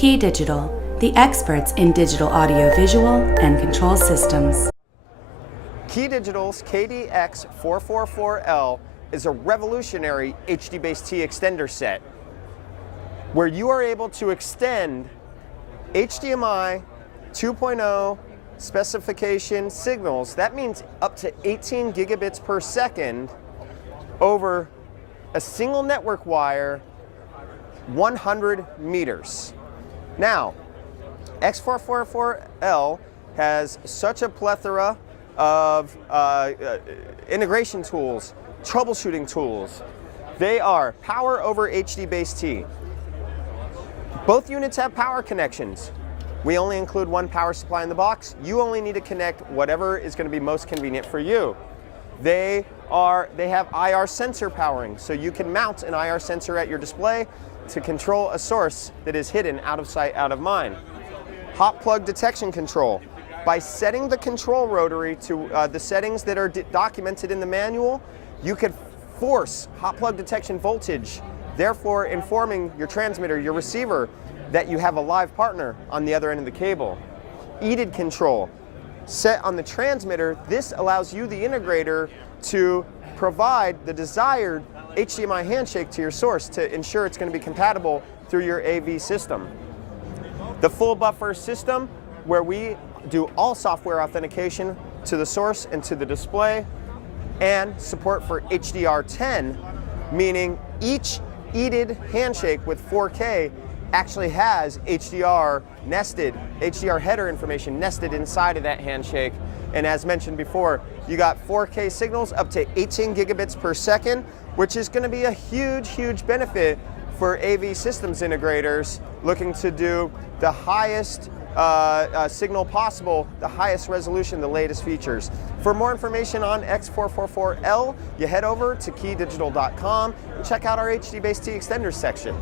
KeyDigital, the experts in digital audio-visual and control systems. KeyDigital's KDX444L is a revolutionary HDBT extender set where you are able to extend HDMI 2.0 specification signals. That means up to 18 gigabits per second over a single network wire 100 meters. Now, X444L has such a plethora of integration tools, troubleshooting tools. They are power over HDBT. Both units have power connections. We only include one power supply in the box. You only need to connect whatever is going to be most convenient for you. They have IR sensor powering, so you can mount an IR sensor at your display to control a source that is hidden, out of sight, out of mind. Hot plug detection control. By setting the control rotary to the settings that are documented in the manual, you could force hot plug detection voltage, therefore informing your transmitter, your receiver, that you have a live partner on the other end of the cable. EDID control. Set on the transmitter, this allows you, the integrator, to provide the desired HDMI handshake to your source to ensure it's going to be compatible through your AV system. The full buffer system, where we do all software authentication to the source and to the display, and support for HDR10, meaning each EDID handshake with 4K actually has HDR nested, HDR header information nested inside of that handshake. And as mentioned before, you got 4K signals up to 18 gigabits per second, which is going to be a huge, huge benefit for AV systems integrators looking to do the highest signal possible, the highest resolution, the latest features. For more information on X444L, you head over to KeyDigital.com and check out our HDBT extenders section.